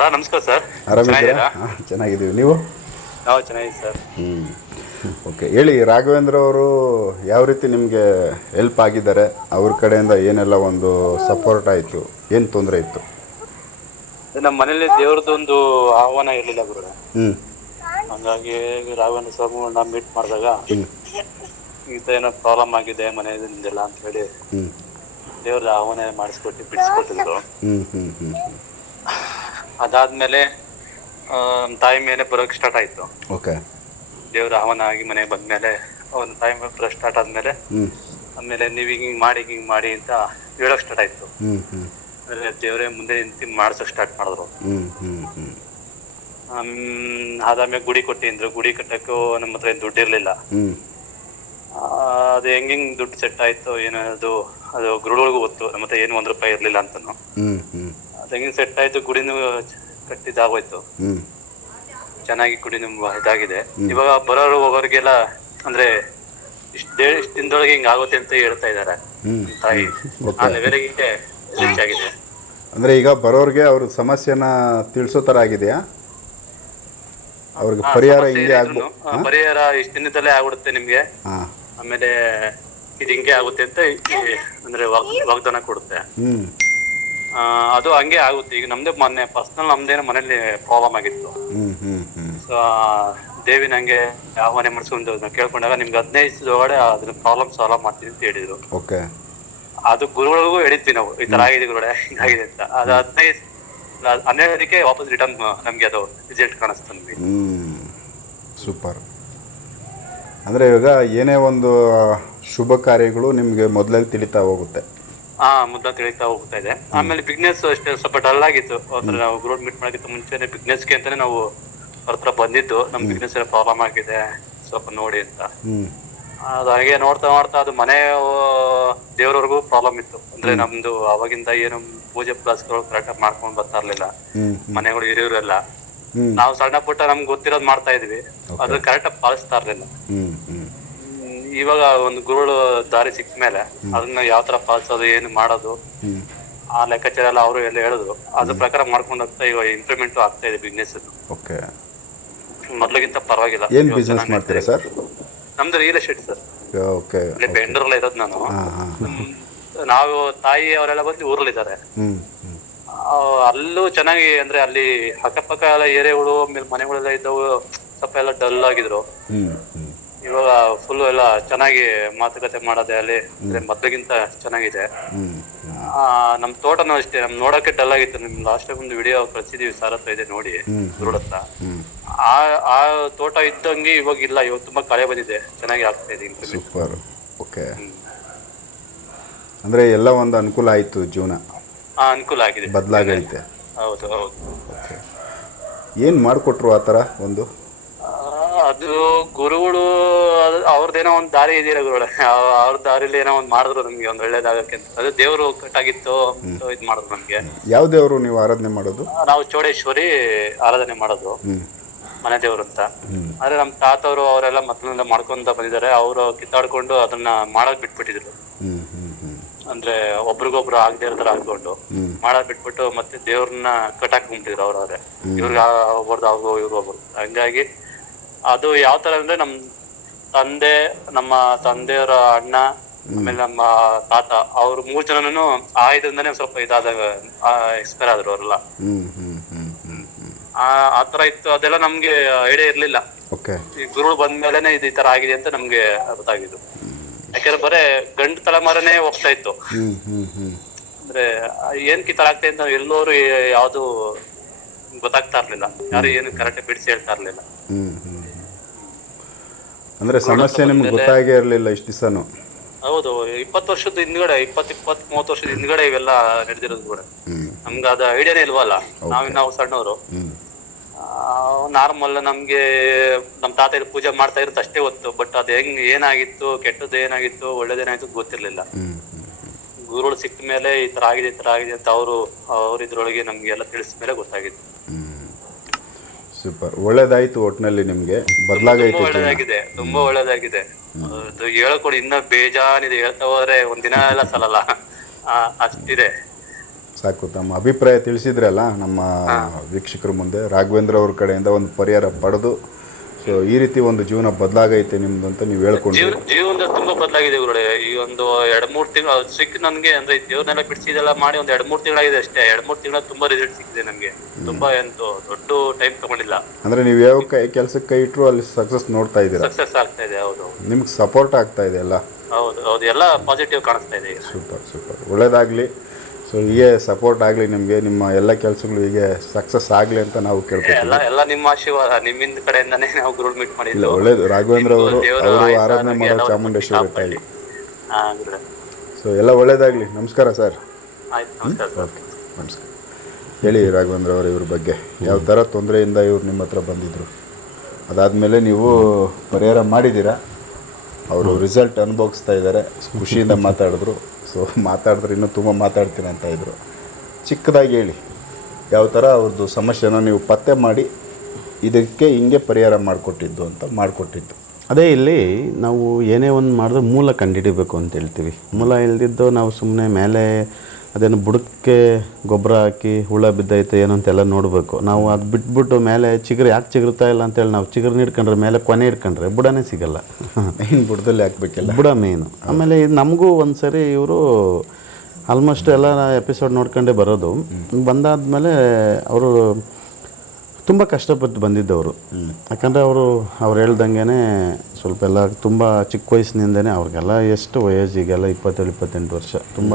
Sir ನಮಸ್ಕಾರ sir. ಆರಾಮಿದ್ದೀರಾ? ಚೆನ್ನಾಗಿದ್ದೀವಿ. ನೀವು? ನಾವು ಚೆನ್ನಾಗಿದೆ ಸರ್. ಹ್ಞೂ ಓಕೆ ಹೇಳಿ ರಾಘವೇಂದ್ರ ಅವರು ಯಾವ ರೀತಿ ನಿಮಗೆ ಹೆಲ್ಪ್ ಆಗಿದ್ದಾರೆ? ಅವ್ರ ಕಡೆಯಿಂದ ಏನೆಲ್ಲ ಒಂದು ಸಪೋರ್ಟ್ ಆಯಿತು? ಏನು ತೊಂದರೆ ಇತ್ತು? ನಮ್ಮ ಮನೇಲಿ ದೇವ್ರದ್ದೊಂದು ಆಹ್ವಾನ ಇರಲಿಲ್ಲ ಗುರು ಹ್ಞೂ ಹಂಗಾಗಿ ರಾಘವೇಂದ್ರ ಸ್ವಾಮಿಗಳನ್ನ ಮೀಟ್ ಮಾಡಿದಾಗ ಈ ಥರ ಏನೋ ಪ್ರಾಬ್ಲಮ್ ಆಗಿದೆ ಮನೆಯಿಂದೆಲ್ಲ ಅಂತ ಹೇಳಿ ಹ್ಞೂ ದೇವ್ರ ಆಹ್ವಾನ ಮಾಡಿಸ್ಕೊಟ್ಟು ಬಿಡಿಸ್ಕೊಟ್ಟಿದ್ರು. ಹ್ಞೂ ಹ್ಞೂ ಹ್ಞೂ ಅದಾದ್ಮೇಲೆ ಆ, ತಾಯಿ ಮೇಲೆ ಬರೋಕ್ ಸ್ಟಾರ್ಟ್ ಆಯ್ತು. ಓಕೆ ದೇವ್ರ ಆಹ್ವಾನ ಆಗಿ ಮನೆಗೆ ಬಂದ್ಮೇಲೆ ಅವನ ತಾಯಿ ಮೇಲೆ ಬರೋಕ್ ಸ್ಟಾರ್ಟ್ ಆದ್ಮೇಲೆ ಹ್ಞೂ ಆಮೇಲೆ ನೀವ್ ಹಿಂಗ್ ಮಾಡಿ ಹಿಂಗ್ ಮಾಡಿ ಅಂತ ಹೇಳೋಕ್ ಸ್ಟಾರ್ಟ್ ಆಯ್ತು. ಹ್ಞೂ ಹ್ಞೂ ಆಮೇಲೆ ದೇವ್ರೇ ಮುಂದೆ ನಿಂತು ಮಾಡ್ಸೋಕ್ ಸ್ಟಾರ್ಟ್ ಮಾಡಿದ್ರು. ಹ್ಞೂ ಹ್ಞೂ ಹ್ಞೂ ಆಮ್, ಅದಾದ್ಮೇಲೆ ಗುಡಿ ಕೊಟ್ಟಿದ್ರು ಗುಡಿ ಕಟ್ಟಕ್ಕೂ ನಮ್ಮ ಹತ್ರ ಏನ್ ದುಡ್ಡು ಇರ್ಲಿಲ್ಲ. ಹ್ಞೂ ಆ, ಅದು ಹೆಂಗ್ ಹೆಂಗ್ ದುಡ್ಡು ಸೆಟ್ ಆಯ್ತು ಏನದು ಅದು ಗುರುಗಳಿಗೂ ಗೊತ್ತು. ನಮ್ಮ ಹತ್ರ ಏನು ಒಂದ್ ರೂಪಾಯಿ ಇರ್ಲಿಲ್ಲ ಅಂತಾನು. ಹ್ಞೂ ಹ್ಞೂ ಹೆಂಗ್ ಸೆಟ್ ಆಯ್ತು ಗುಡಿನೂ ಕಟ್ಟಿದಾಗೋಯ್ತು ಹ್ಮ್. ಚೆನ್ನಾಗಿ ಗುಡಿನೂ ಇದಾಗಿದೆ. ಇವಾಗ ಬರೋರು ಹೋಗೋರಿಗೆಲ್ಲ ಅಂದ್ರೆ ಇಷ್ಟ ಇಷ್ಟ ದಿನದೊಳಗೆ ಹಿಂಗ್ ಆಗುತ್ತೆ ಅಂತ ಹೇಳ್ತಾ ಇದಾರೆ. ಹ್ಮ್. ತಾಯಿ ಆ ಲೆವೆಲ್ಗೆ ರೀಚ್ ಆಗಿದೆ ಅಂದರೆ ಈಗ ಬರೋರಿಗೆ ಅವ್ರ ಸಮಸ್ಯೆನ ತಿಳಿಸೋ ತರ ಆಗಿದೆಯಾ? ಅವ್ರಿಗೆ ಪರಿಹಾರ ಸಮಸ್ಯೆ ಹಿಂಗೆ ಏನಿದ್ರುನು, ಆಗ್ಬೋ ಆ, ಪರಿಹಾರ ಇಷ್ಟ ದಿನದಲ್ಲೇ ಆಗ್ಬಿಡುತ್ತೆ ನಿಮ್ಗೆ. ಹಾಂ. ಆಮೇಲೆ ಇದು ಹಿಂಗೆ ಆಗುತ್ತೆ ಅಂತ ಈ- ಅಂದ್ರೆ ವಾಗ್- ವಾಗ್ದಾನ ಕೊಡುತ್ತೆ. ಹ್ಞೂ ಆ, ಅದು ಹಂಗೆ ಆಗುತ್ತೆ. ಈಗ ನಮ್ದೇ ಮೊನ್ನೆ ಪರ್ಸನಲ್ ನಮ್ದೇನೋ ಮನೇಲಿ ಪ್ರಾಬ್ಲಮ್ ಆಗಿತ್ತು. ಹ್ಞೂ ಹ್ಞೂ ಹ್ಞೂ ಸೊ ದೇವಿ ನಂಗೆ ಆಹ್ವಾನ ಮಾಡಿಸ್ಕೊಂಡು ಕೇಳ್ಕೊಂಡಾಗ ನಿಮ್ಗೆ ಹದಿನೈದು ಒಳಗಡೆ ಅದ್ರ ಪ್ರಾಬ್ಲಮ್ ಸಾಲ್ವ್ ಮಾಡ್ತೀನಿ ಅಂತ ಹೇಳಿದ್ರು. ಓಕೆ. ಅದು ಗುರುಗಳಿಗೂ ಹೇಳಿದ್ವಿ ನಾವು ಈ ತರ ಆಗಿದೆ ಗುರುಗಳೇ ಹಿಂಗಾಗಿದೆ ಅಂತ. ಅದು ಹದಿನೈದು ಹನ್ನೆರಡಕ್ಕೆ ವಾಪಸ್ ರಿಟರ್ನ್ ನಮ್ಗೆ ಅದು ರಿಸಲ್ಟ್ ಕಾಣಿಸ್ತು ಹ್ಮ್. ಸೂಪರ್. ಅಂದರೆ ಇವಾಗ ಏನೇ ಒಂದು ಶುಭ ಕಾರ್ಯಗಳು ನಿಮಗೆ ಮೊದಲೇ ತಿಳಿತಾ ಹೋಗುತ್ತೆ. ಹಾ ಮುದ್ದ ತಿಳಿತಾ ಹೋಗ್ತಾ ಇದೆ. ಆಮೇಲೆ ಬಿಗ್ನೆಸ್ ಅಷ್ಟೇ ಸ್ವಲ್ಪ ಡಲ್ ಆಗಿತ್ತು. ಅಂದ್ರೆ ನಾವು ಗ್ರೋಡ್ ಮೀಟ್ ಮಾಡಕ್ಕಿಂತ ಮುಂಚೆನೆ ಬಿಸ್ನೆಸ್ಗೆ ಅಂತಾನೆ ನಾವು ಅವ್ರ ಹತ್ರ ಬಂದಿದ್ದು. ನಮ್ ಬಿಸ್ನೆಸ್ ಪ್ರಾಬ್ಲಮ್ ಆಗಿದೆ. ಸ್ವಲ್ಪ ನೋಡಿ ಅಂತ. ಅದು ಹಾಗೆ ನೋಡ್ತಾ ನೋಡ್ತಾ ಅದು ಮನೆ ದೇವ್ರವರೆಗೂ ಪ್ರಾಬ್ಲಮ್ ಇತ್ತು. ಅಂದ್ರೆ ನಮ್ದು ಅವಾಗಿಂದ ಏನು ಪೂಜೆ ಪ್ಲಾಸ್ಗಳು ಕರೆಕ್ಟ್ ಮಾಡ್ಕೊಂಡು ಬರ್ತಾ ಇರ್ಲಿಲ್ಲ. ಮನೆಗಳು ಹಿರಿಯರೆಲ್ಲ ನಾವು ಸಣ್ಣ ಪುಟ್ಟ ನಮ್ಗೆ ಗೊತ್ತಿರೋದು ಮಾಡ್ತಾ ಇದ್ವಿ. ಅದು ಕರೆಕ್ಟ್ ಪಾಲಿಸ್ತಾ ಇರ್ಲಿಲ್ಲ. ಇವಾಗ ಒಂದು ಗುರುಳು ದಾರಿ ಸಿಕ್ಕ ಮೇಲೆ ಅದನ್ನ ಯಾವ ತರ ಪಾಲಿಸೋದು ಏನು ಮಾಡೋದು ಆ ಲೆಕ್ಕಾಚಾರ ಎಲ್ಲ ಅವರು ಎಲ್ಲ ಹೇಳಿದ್ರು. ಅದ್ರ ಪ್ರಕಾರ ಮಾಡ್ಕೊಂಡು ಹೋಗ್ತಾ ಇವಾಗ ಇಂಪ್ರೂವ್ಮೆಂಟ್ ಆಗ್ತಾ ಇದೆ ಬಿಸ್ನೆಸ್ ಓಕೆ. ಮೊದ್ಲಿಗಿಂತ ಪರವಾಗಿಲ್ಲ. ಏನು ಬಿಸ್ನೆಸ್ ಮಾಡ್ತೀರಾ ಸರ್. ನಮ್ದು ರಿಯಲ್ ಎಸ್ಟೇಟ್ ಸರ್. ಓಕೆ. ಇಲ್ಲಿ ಬೆಂಗಳೂರಲ್ಲ ಇರೋದು ನಾನು. ನಾವು ತಾಯಿ ಅವರೆಲ್ಲ ಬಂದು ಊರಲ್ಲಿದ್ದಾರೆ. ಹ್ಞೂ ಹ್ಞೂ ಅಲ್ಲೂ ಚೆನ್ನಾಗಿ ಅಂದ್ರೆ ಅಲ್ಲಿ ಅಕ್ಕಪಕ್ಕ ಎಲ್ಲ ಏರಿಯಾಗಳು ಆಮೇಲೆ ಮನೆಗಳೆಲ್ಲ ಇದ್ದವು ಸ್ವಲ್ಪ ಎಲ್ಲ ಡಲ್ ಆಗಿದ್ರು. ಇವಾಗ ಫುಲ್ ಎಲ್ಲ ಚೆನ್ನಾಗಿ ಮಾತುಕತೆ ಮಾಡೋದೇ ಅಲ್ಲಿ ಅಂದ್ರೆ ಮೊದ್ಲಿಗಿಂತ ಚೆನ್ನಾಗಿದೆ. ಆ, ನಮ್ ತೋಟನೂ ಅಷ್ಟೇ ನಮ್ ನೋಡಕ್ಕೆ ಡಲ್ ಆಗಿತ್ತು. ನಿಮ್ ಲಾಸ್ಟ್ ಒಂದು ವಿಡಿಯೋ ಕಳ್ಸಿದೀವಿ ಸರ್ ಹತ್ರ ಇದೆ ನೋಡಿ. ರೋಡ್ ಹತ್ರ. ಆ ಆ ತೋಟ ಇದ್ದಂಗೆ ಇವಾಗ ಇಲ್ಲ ಇವಾಗ ತುಂಬಾ ಕಳೆ ಬಂದಿದೆ. ಚೆನ್ನಾಗಿ ಆಗ್ತಾ ಇದೆ improvement. ಸೂಪರ್ ಓಕೆ ಅಂದ್ರೆ ಎಲ್ಲ ಒಂದು ಅನುಕೂಲ ಆಯಿತು ಜೀವನ? ಆ, ಅನುಕೂಲ ಆಗಿದೆ. ಬದಲಾಗೈತೆ. ಹೌದು ಹೌದು. ಏನು ಮಾಡಿಕೊಟ್ರು ಆ ಥರ ಒಂದು? ಅದು ಗುರುಗಳು ಅವ್ರದ್ದೇನೋ ಒಂದ್ ದಾರಿ ಇದೆಯಲ್ಲ ಗುರುಗಳೇ. ಅವ್ರ ದಾರಿಲಿ ಏನೋ ಒಂದ್ ಮಾಡಿದ್ರು ನಮ್ಗೆ ಒಂದ್ ಒಳ್ಳೇದಾಗಕ್ಕೆ ಅಂತ. ಅದು ದೇವ್ರು ಕಟ್ಟಾಗಿತ್ತು ಅಂತ ಇದ್ ಮಾಡಿದ್ರು ನಮ್ಗೆ. ಯಾವ ದೇವರು ನೀವು ಆರಾಧನೆ ಮಾಡೋದು? ನಾವು ಚೋಡೇಶ್ವರಿ ಆರಾಧನೆ ಮಾಡೋದು. ಮನೆ ದೇವ್ರು ಅಂತ. ಆದ್ರೆ ನಮ್ ತಾತವ್ರು ಅವರೆಲ್ಲ ಮೊದಲಿಂದ ಮಾಡ್ಕೊಂತ ಬಂದಿದ್ದಾರೆ. ಅವರು ಕಿತ್ತಾಡ್ಕೊಂಡು ಅದನ್ನ ಮಾಡಕ್ ಬಿಟ್ಬಿಟ್ಟಿದ್ರು. ಅಂದ್ರೆ ಒಬ್ರಿಗೊಬ್ರು ಆಗದೆ ಇರೋ ತರ ಆಗ್ಕೊಂಡು ಮಾಡಕ್ ಬಿಟ್ಬಿಟ್ಟು ಮತ್ತೆ ದೇವ್ರನ್ನ ಕಟ್ಟಾಕೊಂಡ್ಬಿಟ್ಟಿದ್ರು ಅವ್ರವ್ರೆ ಹ್ಮ್. ಇವ್ರಿಗೆ ಒಬ್ಬರ್ದು ಅವ್ರಿಗೂ ಇವ್ರಿಗೂ ಒಬ್ರು. ಹಂಗಾಗಿ ಅದು ಯಾವ ತರ ಅಂದ್ರೆ ನಮ್ ತಂದೆ ನಮ್ಮ ತಂದೆಯವರ ಅಣ್ಣ ಆಮೇಲೆ ನಮ್ಮ ತಾತ ಅವ್ರು ಮೂರ್ ಜನನು ಆ ಇದರಿಂದಾನೇ ಸ್ವಲ್ಪ ಇದಾದಾಗ ಎಕ್ಸ್ಪೈರ್ ಆದ್ರು ಅವರೆಲ್ಲ. ಹ್ಮ್ ಆ ಆತರ ಇತ್ತು. ಅದೆಲ್ಲ ನಮ್ಗೆ ಐಡಿಯಾ ಇರ್ಲಿಲ್ಲ. ಓಕೆ. ಈ ಗುರುಗಳು ಬಂದ್ಮೇಲೆನೆ ಇದು ಈ ತರ ಆಗಿದೆ ಅಂತ ನಮ್ಗೆ ಗೊತ್ತಾಗಿದ್ದು. ಯಾಕಂದ್ರೆ ಬರೇ ಗಂಡು ತಲೆಮಾರನೇ ಹೋಗ್ತಾ ಇತ್ತು. ಅಂದ್ರೆ ಏನ್ ಈ ತರ ಆಗ್ತಾ ಇತ್ತು ಎಲ್ಲರೂ ಯಾವ್ದು ಗೊತ್ತಾಗ್ತಾ ಇರ್ಲಿಲ್ಲ. ಯಾರು ಏನು ಕರೆಕ್ಟ್ ಬಿಡಿಸಿ ಹೇಳ್ತಾ ಇರ್ಲಿಲ್ಲ. ಹ್ಮ್. ಅಂದರೆ ಸಮಸ್ಯೆ ನಿಮ್ಗೆ ಗೊತ್ತಾಗೇ ಇರಲಿಲ್ಲ ಇಷ್ಟು ದಿವಸನೂ. ಹೌದು ಇಪ್ಪತ್ತು ವರ್ಷದ ಹಿಂದ್ಗಡೆ ಇಪ್ಪತ್ ಇಪ್ಪತ್ ಮೂವತ್ತು ವರ್ಷದ ಹಿಂದ್ಗಡೆ ಇವೆಲ್ಲ ನಡೆದಿರೋದು ಕೂಡ. ನಮ್ಗೆ ಅದು ಐಡಿಯಾನೇ ಇಲ್ವಲ್ಲ? ನಾವಿನ್ ನಾವು ಸಣ್ಣವರು. ನಾರ್ಮಲ್ ನಮ್ಗೆ ನಮ್ ತಾತ ಇಲ್ಲಿ ಪೂಜೆ ಮಾಡ್ತಾ ಇರುತ್ತೆ ಅಷ್ಟೇ ಗೊತ್ತು ಬಟ್ ಅದ್ ಹೆಂಗ್ ಏನಾಗಿತ್ತು ಕೆಟ್ಟದ್ದು ಏನಾಗಿತ್ತು ಒಳ್ಳೇದೇನಾಗಿತ್ತು ಗೊತ್ತಿರ್ಲಿಲ್ಲ. ಗುರುಗಳು ಸಿಕ್ಕ ಮೇಲೆ ಈ ತರ ಆಗಿದೆ ಈ ತರ ಆಗಿದೆ ಅಂತ ಅವರು ಅವ್ರ ಇದ್ರೊಳಗೆ ನಮ್ಗೆ ಎಲ್ಲ ತಿಳಿಸಿದ ಮೇಲೆ ಗೊತ್ತಾಗಿತ್ತು. ಸೂಪರ್ ಒಳ್ಳೇದಾಯ್ತು ಒಟ್ಟಿನಲ್ಲಿ ನಿಮಗೆ. ಬದಲಾಗೈತೆ ತುಂಬಾ ಒಳ್ಳೇದಾಗಿದೆ ತುಂಬಾ ಒಳ್ಳೇದಾಗಿದೆ. ಅದು ಹೇಳ್ಕೊಡಿ ಇನ್ನ ಬೇಜಾನಿದೆ ಹೇಳ್ತಾ ಹೋದ್ರೆ ಒಂದಿನ ಎಲ್ಲ ಸಲಲ್ಲ. ಆ, ಅಷ್ಟಿದೆ. ಸಾಕು ತಮ್ಮ ಅಭಿಪ್ರಾಯ ತಿಳಿಸಿದ್ರಲ್ಲ ನಮ್ಮ ವೀಕ್ಷಕರ ಮುಂದೆ. ರಾಘವೇಂದ್ರ ಅವ್ರ ಕಡೆಯಿಂದ ಒಂದು ಪರಿಹಾರ ಪಡೆದು ಸೊ ಈ ರೀತಿ ಒಂದು ಜೀವನ ಬದಲಾಗೈತೆ ನಿಮ್ದು ಅಂತ ನೀವು ಹೇಳ್ಕೊಂಡು ಜೀವ ಜೀವನದಲ್ಲಿ ತುಂಬಾ ಬದಲಾಗಿದೆ ಗುರುಡೆ ಈ ಒಂದು ಎರಡ್ ಮೂರ್ ತಿಂಗಳು ಸಿಕ್ ನನ್ಗೆ ಅಂದ್ರೆ ದೇವ್ರನ್ನೆಲ್ಲ ಬಿಡಿಸಿದೆಲ್ಲ ಮಾಡಿ ಒಂದ್ ಎರಡ್ ಮೂರ್ ತಿಂಗಳಾಗಿದೆ ಅಷ್ಟೇ. ಎರಡ್ ಮೂರ್ ತಿಂಗಳ ತುಂಬಾ ರಿಸಲ್ಟ್ ಸಿಕ್ಕಿದೆ ನಮ್ಗೆ ತುಂಬಾ ಎಂತ ದೊಡ್ಡ ಟೈಮ್ ತಗೊಂಡಿಲ್ಲ. ಅಂದ್ರೆ ನೀವು ಯಾವ ಕೈ ಕೆಲಸಕ್ಕೆ ಕೈ ಇಟ್ಟರು ಅಲ್ಲಿ ಸಕ್ಸಸ್ ನೋಡ್ತಾ ಇದ್ದೀರಾ? ಸಕ್ಸಸ್ ಆಗ್ತಾ ಇದೆ ಹೌದು ನಿಮ್ಗೆ ಸಪೋರ್ಟ್ ಆಗ್ತಾ ಇದೆ ಅಲ್ಲ? ಹೌದು ಹೌದು. ಎಲ್ಲ ಪಾಸಿಟಿವ್ ಕಾಣಿಸ್ತಾ ಇದೆ ಸೂಪರ್ ಸೂಪರ್. ಒಳ್ಳೇದಾಗಲಿ. ಸೊ ಹೀಗೆ ಸಪೋರ್ಟ್ ಆಗಲಿ ನಿಮಗೆ ನಿಮ್ಮ ಎಲ್ಲ ಕೆಲಸಗಳು ಹೀಗೆ ಸಕ್ಸಸ್ ಆಗಲಿ ಅಂತ ನಾವು ಕೇಳ್ಕೊತೀವಿ. ಎಲ್ಲ ಎಲ್ಲ ನಿಮ್ಮ ಆಶೀರ್ವಾದ ನಿಮ್ಮಿಂದ ಕಡೆಯಿಂದಾನೇ ನಾವು ಗುರುಳ್ ಮೀಟ್ ಇಲ್ಲ ಮಾಡಿದ್ದು ಒಳ್ಳೇದು. ರಾಘವೇಂದ್ರ ಅವರು ದೇವರು ಅವರು ಆರಾಧನೆ ಮಾಡೋ ಎಲ್ಲ ಚಾಮುಂಡೇಶ್ವರಿ ತಾಯಿ ಹಾ ಗುರುಗಳೇ ಸೊ ಎಲ್ಲ ಒಳ್ಳೇದಾಗಲಿ. ನಮಸ್ಕಾರ ಸರ್. ಆಯ್ತು ನಮಸ್ಕಾರ ಸರ್. ಓಕೆ ನಮಸ್ಕಾರ. ಹೇಳಿ ರಾಘವೇಂದ್ರ ಅವರು ಇವ್ರ ಬಗ್ಗೆ. ಯಾವ ಥರ ತೊಂದರೆಯಿಂದ ಇವ್ರು ನಿಮ್ಮ ಹತ್ರ ಬಂದಿದ್ರು? ಅದಾದಮೇಲೆ ನೀವು ಪರಿಹಾರ ಮಾಡಿದ್ದೀರಾ? ಅವರು ರಿಸಲ್ಟ್ ಅನುಭವಿಸ್ತಾ ಇದ್ದಾರೆ. ಖುಷಿಯಿಂದ ಮಾತಾಡಿದ್ರು. ಸೊ, ಮಾತಾಡಿದ್ರೆ ಇನ್ನೂ ತುಂಬ ಮಾತಾಡ್ತೀನಿ ಅಂತ ಇದ್ದರು ಚಿಕ್ಕದಾಗಿ ಹೇಳಿ. ಯಾವ ಥರ ಅವ್ರದ್ದು ಸಮಸ್ಯೆನ ನೀವು ಪತ್ತೆ ಮಾಡಿ, ಇದಕ್ಕೆ ಹಿಂಗೆ ಪರಿಹಾರ ಮಾಡಿಕೊಟ್ಟಿದ್ದು ಅಂತ ಮಾಡಿಕೊಟ್ಟಿದ್ದು. ಅದೇ ಇಲ್ಲಿ ನಾವು ಏನೇ ಒಂದು ಮಾಡಿದ್ರೆ ಮೂಲ ಕಂಡುಹಿಡಿಬೇಕು ಅಂತ ಹೇಳ್ತೀವಿ. ಮೂಲ ಇಲ್ದಿದ್ದು ನಾವು ಸುಮ್ಮನೆ ಮೇಲೆ ಅದೇನು ಬುಡಕ್ಕೆ ಗೊಬ್ಬರ ಹಾಕಿ ಹುಳ ಬಿದ್ದೈತೆ ಏನು ಅಂತೆಲ್ಲ ನೋಡಬೇಕು. ನಾವು ಅದು ಬಿಟ್ಬಿಟ್ಟು ಮೇಲೆ ಚಿಗುರು ಯಾಕೆ ಚಿಗುರ್ತಾ ಇಲ್ಲ ಅಂತೇಳಿ ನಾವು ಚಿಗುರು ಹಿಡ್ಕೊಂಡ್ರೆ ಮೇಲೆ ಕೊನೆ ಇಟ್ಕೊಂಡ್ರೆ ಬುಡನೇ ಸಿಗಲ್ಲ. ಮೇನ್ ಬುಡದಲ್ಲಿ ಹಾಕ್ಬೇಕಿಲ್ಲ? ಬುಡ ಮೇನು ಆಮೇಲೆ ಇದು ನಮಗೂ ಒಂದು ಸರಿ ಇವರು ಆಲ್ಮೋಸ್ಟ್ ಎಲ್ಲ ಎಪಿಸೋಡ್ ನೋಡ್ಕೊಂಡೇ ಬರೋದು. ಬಂದಾದ್ಮೇಲೆ ಅವರು ತುಂಬ ಕಷ್ಟಪಟ್ಟು ಬಂದಿದ್ದವರು. ಯಾಕಂದರೆ ಅವರು, ಅವ್ರು ಹೇಳ್ದಂಗೆ ಸ್ವಲ್ಪ ಎಲ್ಲ ತುಂಬ ಚಿಕ್ಕ ವಯಸ್ಸಿನಿಂದನೇ ಅವ್ರಿಗೆಲ್ಲ ಎಷ್ಟು ವಯಸ್ಸಿಗೆಲ್ಲ ಇಪ್ಪತ್ತೇಳು, ಇಪ್ಪತ್ತೆಂಟು ವರ್ಷ ತುಂಬ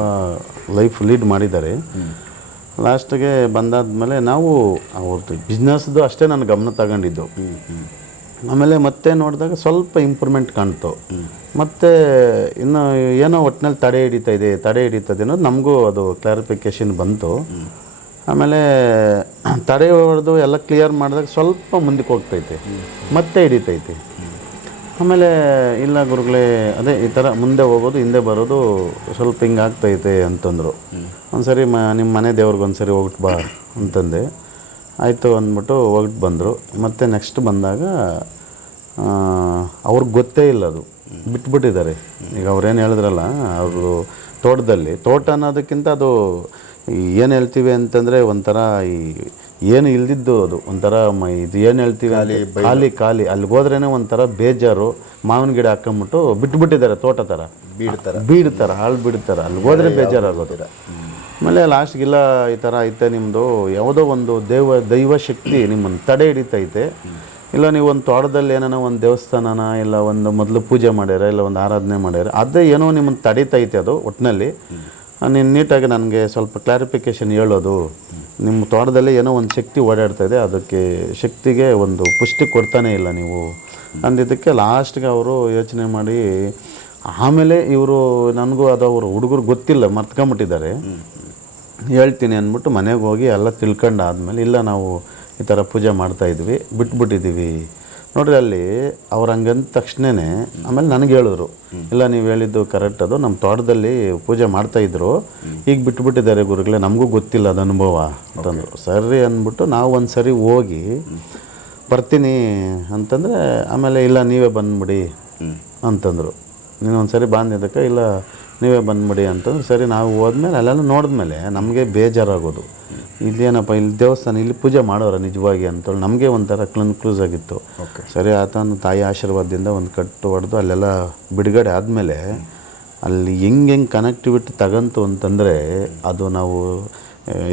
ಲೈಫ್ ಲೀಡ್ ಮಾಡಿದ್ದಾರೆ. ಲಾಸ್ಟಿಗೆ ಬಂದಾದ್ಮೇಲೆ ನಾವು ಅವ್ರದ್ದು ಬಿಸ್ನೆಸ್ದು ಅಷ್ಟೇ ನಾನು ಗಮನ ತಗೊಂಡಿದ್ದು. ಆಮೇಲೆ ಮತ್ತೆ ನೋಡಿದಾಗ ಸ್ವಲ್ಪ ಇಂಪ್ರೂವ್ಮೆಂಟ್ ಕಾಣ್ತು. ಮತ್ತೆ ಇನ್ನು ಏನೋ ಒಟ್ಟಿನಲ್ಲಿ ತಡೆ ಹಿಡಿತಾ ಇದೆ, ತಡೆ ಹಿಡಿತದೆ ಅನ್ನೋದು ನಮಗೂ ಅದು ಕ್ಲಾರಿಫಿಕೇಶನ್ ಬಂತು. ಆಮೇಲೆ ತಡೆ ಹೊಡೆದು ಎಲ್ಲ ಕ್ಲಿಯರ್ ಮಾಡಿದಾಗ ಸ್ವಲ್ಪ ಮುಂದಕ್ಕೆ ಹೋಗ್ತೈತೆ. ಮತ್ತೆ ಹಿಡಿತೈತೆ. ಆಮೇಲೆ ಇಲ್ಲ ಗುರುಗಳೇ, ಅದೇ ಈ ಥರ ಮುಂದೆ ಹೋಗೋದು, ಹಿಂದೆ ಬರೋದು ಸ್ವಲ್ಪ ಹಿಂಗೆ ಆಗ್ತೈತೆ ಅಂತಂದರು. ಒಂದ್ಸರಿ ಮ, ನಿಮ್ಮ ಮನೆ ದೇವ್ರಿಗೆ ಒಂದ್ಸರಿ ಹೋಗ್ಬಿಟ್ಟು ಬಾ ಅಂತಂದೆ. ಆಯಿತು ಅಂದ್ಬಿಟ್ಟು ಹೋಗ್ಬಿಟ್ಟು ಬಂದರು. ಮತ್ತೆ ನೆಕ್ಸ್ಟ್ ಬಂದಾಗ ಅವ್ರಿಗೆ ಗೊತ್ತೇ ಇಲ್ಲ ಅದು. ಬಿಟ್ಬಿಟ್ಟಿದ್ದಾರೆ. ಈಗ ಅವ್ರೇನು ಹೇಳಿದ್ರಲ್ಲ ಅವರು ತೋಟದಲ್ಲಿ, ತೋಟ ಅನ್ನೋದಕ್ಕಿಂತ ಅದು ಏನು ಹೇಳ್ತೀವಿ ಅಂತಂದರೆ ಒಂಥರ ಈ ಏನು ಇಲ್ದಿದ್ದು ಅದು ಒಂಥರ ಮ ಇದು ಏನು ಹೇಳ್ತೀವಿ ಅಲ್ಲಿ ಖಾಲಿ ಖಾಲಿ. ಅಲ್ಲಿಗೆ ಹೋದ್ರೇನೆ ಒಂಥರ ಬೇಜಾರು. ಮಾವಿನ ಗಿಡ ಹಾಕೊಂಬಿಟ್ಟು ಬಿಟ್ಬಿಟ್ಟಿದ್ದಾರೆ ತೋಟ ಥರ ಬೀಡ್ತಾರೆ ಬೀಡ್ತಾರೆ ಹಾಳು ಬಿಡ್ತಾರೆ. ಅಲ್ಲಿಗೆ ಹೋದ್ರೆ ಬೇಜಾರಾಗೋದಿಲ್ಲ ಆಮೇಲೆ ಲಾಸ್ಟ್ಗಿಲ್ಲ ಈ ಥರ ಐತೆ ನಿಮ್ಮದು ಯಾವುದೋ ಒಂದು ದೇವ ದೈವ ಶಕ್ತಿ ನಿಮ್ಮನ್ನು ತಡೆ ಹಿಡಿತೈತೆ ಇಲ್ಲ ನೀವು ಒಂದು ತೋಟದಲ್ಲಿ ಏನಾನ ಒಂದು ದೇವಸ್ಥಾನನ ಇಲ್ಲ ಒಂದು ಮೊದಲು ಪೂಜೆ ಮಾಡ್ಯಾರ ಇಲ್ಲ ಒಂದು ಆರಾಧನೆ ಮಾಡ್ಯಾರ ಅದೇ ಏನೋ ನಿಮ್ಮನ್ನು ತಡೀತೈತೆ ಅದು ಒಟ್ಟಿನಲ್ಲಿ ನೀನು ನೀಟಾಗಿ ನನಗೆ ಸ್ವಲ್ಪ ಕ್ಲಾರಿಫಿಕೇಶನ್ ಹೇಳೋದು. ನಿಮ್ಮ ತೋಟದಲ್ಲಿ ಏನೋ ಒಂದು ಶಕ್ತಿ ಓಡಾಡ್ತಾ ಇದೆ, ಅದಕ್ಕೆ ಶಕ್ತಿಗೆ ಒಂದು ಪುಷ್ಟಿ ಕೊಡ್ತಾನೆ ಇಲ್ಲ ನೀವು. ಅಂದಿದ್ದಕ್ಕೆ ಲಾಸ್ಟ್ಗೆ ಅವರು ಯೋಚನೆ ಮಾಡಿ, ಆಮೇಲೆ ಇವರು ನನಗೂ ಅದು ಅವರು ಹುಡುಗರು ಗೊತ್ತಿಲ್ಲ, ಮರ್ತ್ಕೊಂಬಿಟ್ಟಿದ್ದಾರೆ. ಹೇಳ್ತೀನಿ ಅಂದ್ಬಿಟ್ಟು ಮನೆಗೆ ಹೋಗಿ ಎಲ್ಲ ತಿಳ್ಕೊಂಡಾದ್ಮೇಲೆ, ಇಲ್ಲ ನಾವು ಈ ಥರ ಪೂಜೆ ಮಾಡ್ತಾಯಿದ್ವಿ ಬಿಟ್ಬಿಟ್ಟಿದ್ದೀವಿ. ನೋಡ್ರಿ ಅಲ್ಲಿ ಅವ್ರು ಹಂಗಂದ ತಕ್ಷಣನೇ ಆಮೇಲೆ ನನಗೆ ಹೇಳಿದ್ರು. ಇಲ್ಲ ನೀವು ಹೇಳಿದ್ದು ಕರೆಕ್ಟ್ ಅದು ನಮ್ಮ ತೋಟದಲ್ಲಿ ಪೂಜೆ ಮಾಡ್ತಾ ಇದ್ರು. ಈಗ ಬಿಟ್ಬಿಟ್ಟಿದ್ದಾರೆ ಗುರುಗಳೇ ನಮಗೂ ಗೊತ್ತಿಲ್ಲ ಅದು ಅನುಭವ ಅಂತಂದ್ರು. ಸರಿ ಅಂದ್ಬಿಟ್ಟು ನಾವು ಒಂದು ಸರಿ ಹೋಗಿ ಬರ್ತೀನಿ ಅಂತಂದರೆ ಆಮೇಲೆ ಇಲ್ಲ ನೀವೇ ಬಂದ್ಬಿಡಿ ಅಂತಂದರು. ನೀನು ಒಂದು ಸರಿ ಬಂದಿದ್ದಕ್ಕೆ ಇಲ್ಲ ನೀವೇ ಬಂದ್ಬಿಡಿ ಅಂತಂದ್ರೆ. ಸರಿ ನಾವು ಹೋದ್ಮೇಲೆ ಅಲ್ಲೆಲ್ಲ ನೋಡಿದ್ಮೇಲೆ ನಮಗೆ ಬೇಜಾರಾಗೋದು. ಇಲ್ಲೇನಪ್ಪ ಇಲ್ಲಿ ದೇವಸ್ಥಾನ ಇಲ್ಲಿ ಪೂಜೆ ಮಾಡೋರ ನಿಜವಾಗಿ ಅಂತೇಳಿ ನಮಗೆ ಒಂಥರ ಕ್ಲನ್ ಕ್ಲೂಸ್ ಆಗಿತ್ತು ಸರಿ ಆತನ ತಾಯಿ ಆಶೀರ್ವಾದದಿಂದ ಒಂದು ಕಟ್ಟು ಹೊಡೆದು ಅಲ್ಲೆಲ್ಲ ಬಿಡುಗಡೆ ಆದಮೇಲೆ ಅಲ್ಲಿ ಹೆಂಗೆ ಹೆಂಗೆ ಕನೆಕ್ಟಿವಿಟಿ ತಗಂತು ಅಂತಂದರೆ ಅದು ನಾವು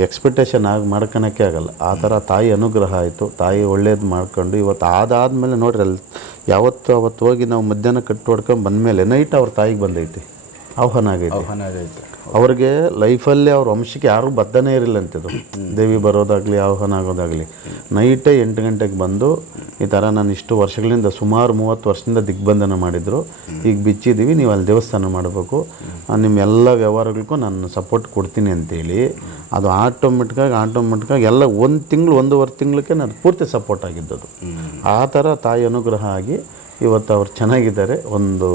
ಎಕ್ಸ್ಪೆಕ್ಟೇಷನ್ ಆಗಿ ಮಾಡ್ಕೊಳಕ್ಕೆ ಆಗಲ್ಲ. ಆ ಥರ ತಾಯಿ ಅನುಗ್ರಹ ಆಯಿತು. ತಾಯಿ ಒಳ್ಳೇದು ಮಾಡ್ಕೊಂಡು ಇವತ್ತು ಅದಾದಮೇಲೆ ನೋಡ್ರಿ ಅಲ್ಲಿ ಯಾವತ್ತು ಅವತ್ತು ಹೋಗಿ ನಾವು ಮಧ್ಯಾಹ್ನ ಕಟ್ಟು ಹೊಡ್ಕೊಂಡು ಬಂದಮೇಲೆ ನೈಟ್ ಅವ್ರ ತಾಯಿಗೆ ಬಂದೈತಿ. ಆಹ್ವಾನ ಆಗೈತಿ. ಆಹ್ವಾನ ಆಗೈತೆ. ಅವ್ರಿಗೆ ಲೈಫಲ್ಲಿ ಅವ್ರ ವಂಶಕ್ಕೆ ಯಾರೂ ಬದ್ಧನೇ ಇರಲಿಲ್ಲ ಅಂತಿದ್ದು ದೇವಿ ಬರೋದಾಗಲಿ, ಆಹ್ವಾನ ಆಗೋದಾಗಲಿ. ನೈಟೇ ಎಂಟು ಗಂಟೆಗೆ ಬಂದು ಈ ಥರ ನಾನು ಇಷ್ಟು ವರ್ಷಗಳಿಂದ ಸುಮಾರು ಮೂವತ್ತು ವರ್ಷದಿಂದ ದಿಗ್ಬಂಧನ ಮಾಡಿದರು. ಈಗ ಬಿಚ್ಚಿದ್ದೀವಿ, ನೀವು ಅಲ್ಲಿ ದೇವಸ್ಥಾನ ಮಾಡಬೇಕು. ನಿಮ್ಮ ಎಲ್ಲ ವ್ಯವಹಾರಗಳಿಗೂ ನಾನು ಸಪೋರ್ಟ್ ಕೊಡ್ತೀನಿ ಅಂತೇಳಿ. ಅದು ಆಟೋಮೆಟಿಕ್ಕಾಗಿ ಆಟೋಮೆಟಿಕ್ಕಾಗಿ ಎಲ್ಲ ಒಂದು ತಿಂಗಳು, ಒಂದೂವರೆ ತಿಂಗಳಿಗೆ ನಾನು ಪೂರ್ತಿ ಸಪೋರ್ಟ್ ಆಗಿದ್ದದು. ಆ ಥರ ತಾಯಿ ಅನುಗ್ರಹ ಆಗಿ ಇವತ್ತು ಅವ್ರು ಚೆನ್ನಾಗಿದ್ದಾರೆ. ಒಂದು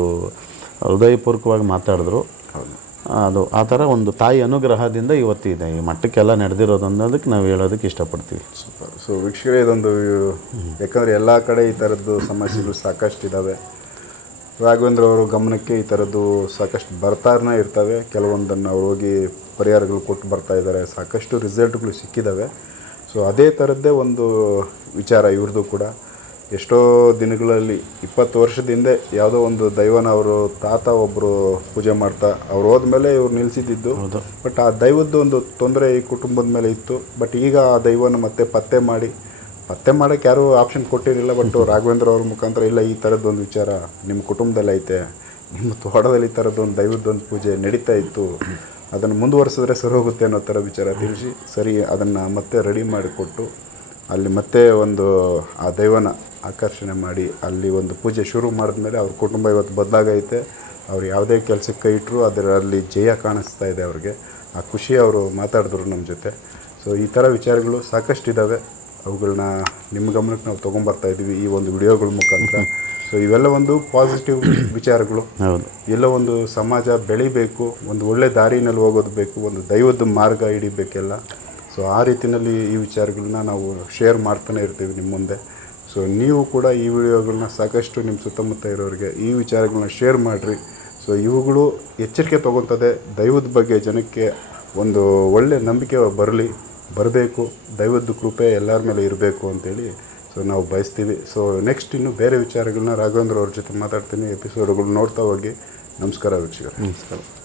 ಹೃದಯಪೂರ್ವಕವಾಗಿ ಮಾತಾಡಿದ್ರು. ಅದು ಆ ಥರ ಒಂದು ತಾಯಿ ಅನುಗ್ರಹದಿಂದ ಇವತ್ತಿದೆ ಈ ಮಟ್ಟಕ್ಕೆಲ್ಲ ನಡೆದಿರೋದು ಅನ್ನೋದಕ್ಕೆ ನಾವು ಹೇಳೋದಕ್ಕೆ ಇಷ್ಟಪಡ್ತೀವಿ. ಸೂಪರ್. ಸೊ ವೀಕ್ಷಕರೇ, ಇದೊಂದು ಯಾಕಂದರೆ ಎಲ್ಲ ಕಡೆ ಈ ಥರದ್ದು ಸಮಸ್ಯೆಗಳು ಸಾಕಷ್ಟು ಇದ್ದಾವೆ ರಾಘವೇಂದ್ರ ಅವರು ಗಮನಕ್ಕೆ ಈ ಥರದ್ದು ಸಾಕಷ್ಟು ಬರ್ತಾರನೇ ಇರ್ತವೆ. ಕೆಲವೊಂದನ್ನು ಅವ್ರು ಹೋಗಿ ಪರಿಹಾರಗಳು ಕೊಟ್ಟು ಬರ್ತಾ ಇದ್ದಾರೆ. ಸಾಕಷ್ಟು ರಿಸಲ್ಟ್ಗಳು ಸಿಕ್ಕಿದ್ದಾವೆ ಸೊ ಅದೇ ಥರದ್ದೇ ಒಂದು ವಿಚಾರ ಇವ್ರದ್ದು ಕೂಡ. ಎಷ್ಟೋ ದಿನಗಳಲ್ಲಿ ಇಪ್ಪತ್ತು ವರ್ಷದಿಂದ ಯಾವುದೋ ಒಂದು ದೈವನ ಅವರು ತಾತ ಒಬ್ಬರು ಪೂಜೆ ಮಾಡ್ತಾ ಅವ್ರು ಹೋದ್ಮೇಲೆ ಇವ್ರು ನಿಲ್ಲಿಸಿದ್ದು ಬಟ್ ಆ ದೈವದ್ದು ಒಂದು ತೊಂದರೆ ಈ ಕುಟುಂಬದ ಮೇಲೆ ಇತ್ತು. ಬಟ್ ಈಗ ಆ ದೈವನ ಮತ್ತೆ ಪತ್ತೆ ಮಾಡಿ ಪತ್ತೆ ಮಾಡೋಕ್ಕೆ ಯಾರೂ ಆಪ್ಷನ್ ಕೊಟ್ಟಿರಲಿಲ್ಲ. ಬಟ್ ರಾಘವೇಂದ್ರ ಅವ್ರ ಮುಖಾಂತರ ಇಲ್ಲ ಈ ಥರದ್ದೊಂದು ವಿಚಾರ ನಿಮ್ಮ ಕುಟುಂಬದಲ್ಲಿ ಐತೆ ನಿಮ್ಮ ತೋಟದಲ್ಲಿ ಈ ಥರದ್ದೊಂದು ದೈವದ್ದೊಂದು ಪೂಜೆ ನಡೀತಾ ಇತ್ತು. ಅದನ್ನು ಮುಂದುವರಿಸಿದ್ರೆ ಸರಿ ಹೋಗುತ್ತೆ ಅನ್ನೋ ಥರ ವಿಚಾರ ತಿಳಿಸಿ ಸರಿ ಅದನ್ನು ಮತ್ತೆ ರೆಡಿ ಮಾಡಿಕೊಟ್ಟು ಅಲ್ಲಿ ಮತ್ತೆ ಒಂದು ಆ ದೈವನ ಆಕರ್ಷಣೆ ಮಾಡಿ ಅಲ್ಲಿ ಒಂದು ಪೂಜೆ ಶುರು ಮಾಡಿದ್ಮೇಲೆ ಅವ್ರ ಕುಟುಂಬ ಇವತ್ತು ಬದಲಾಗೈತೆ ಅವ್ರು ಯಾವುದೇ ಕೆಲಸಕ್ಕೆ ಕೈ ಇಟ್ಟರು ಅದರಲ್ಲಿ ಜಯ ಕಾಣಿಸ್ತಾ ಇದೆ ಅವ್ರಿಗೆ. ಆ ಖುಷಿ ಅವರು ಮಾತಾಡಿದ್ರು ನಮ್ಮ ಜೊತೆ. ಸೊ ಈ ಥರ ವಿಚಾರಗಳು ಸಾಕಷ್ಟು ಇದ್ದಾವೆ ಅವುಗಳನ್ನ ನಿಮ್ಮ ಗಮನಕ್ಕೆ ನಾವು ತೊಗೊಂಬರ್ತಾ ಇದ್ದೀವಿ ಈ ಒಂದು ವಿಡಿಯೋಗಳ ಮುಖಾಂತರ. ಸೊ ಇವೆಲ್ಲ ಒಂದು ಪಾಸಿಟಿವ್ ವಿಚಾರಗಳು. ಹೌದು. ಎಲ್ಲ ಒಂದು ಸಮಾಜ ಬೆಳಿಬೇಕು ಒಂದು ಒಳ್ಳೆ ದಾರಿನಲ್ಲಿ ಹೋಗೋದು ಬೇಕು ಒಂದು ದೈವದ ಮಾರ್ಗ ಹಿಡಿಬೇಕೆಲ್ಲ. ಸೊ ಆ ರೀತಿಯಲ್ಲಿ ಈ ವಿಚಾರಗಳನ್ನ ನಾವು ಶೇರ್ ಮಾಡ್ತಾನೆ ಇರ್ತೀವಿ ನಿಮ್ಮ ಮುಂದೆ. ಸೊ ನೀವು ಕೂಡ ಈ ವಿಡಿಯೋಗಳನ್ನ ಸಾಕಷ್ಟು ನಿಮ್ಮ ಸುತ್ತಮುತ್ತ ಇರೋರಿಗೆ ಈ ವಿಚಾರಗಳನ್ನ ಶೇರ್ ಮಾಡಿರಿ. ಸೊ ಇವುಗಳು ಎಚ್ಚರಿಕೆ ತೊಗೊತದೆ. ದೈವದ ಬಗ್ಗೆ ಜನಕ್ಕೆ ಒಂದು ಒಳ್ಳೆಯ ನಂಬಿಕೆ ಬರಲಿ, ಬರಬೇಕು. ದೈವದ ಕೃಪೆ ಎಲ್ಲರ ಮೇಲೆ ಇರಬೇಕು ಅಂತೇಳಿ ಸೊ ನಾವು ಬಯಸ್ತೀವಿ. ಸೊ ನೆಕ್ಸ್ಟ್ ಇನ್ನು ಬೇರೆ ವಿಚಾರಗಳನ್ನ ರಾಘವೇಂದ್ರ ಅವ್ರ ಜೊತೆ ಮಾತಾಡ್ತೀನಿ. ಎಪಿಸೋಡ್ಗಳು ನೋಡ್ತಾ ಹೋಗಿ. ನಮಸ್ಕಾರ ವೀಕ್ಷಕರು. ನಮಸ್ಕಾರ.